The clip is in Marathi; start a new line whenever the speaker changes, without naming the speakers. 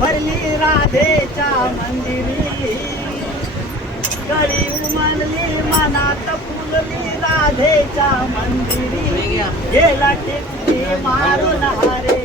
भरली राधेच्या मंदिरी. कळी उमरली मनात फुलली राधेच्या मंदिरी. गेला टिकली मारून हारे.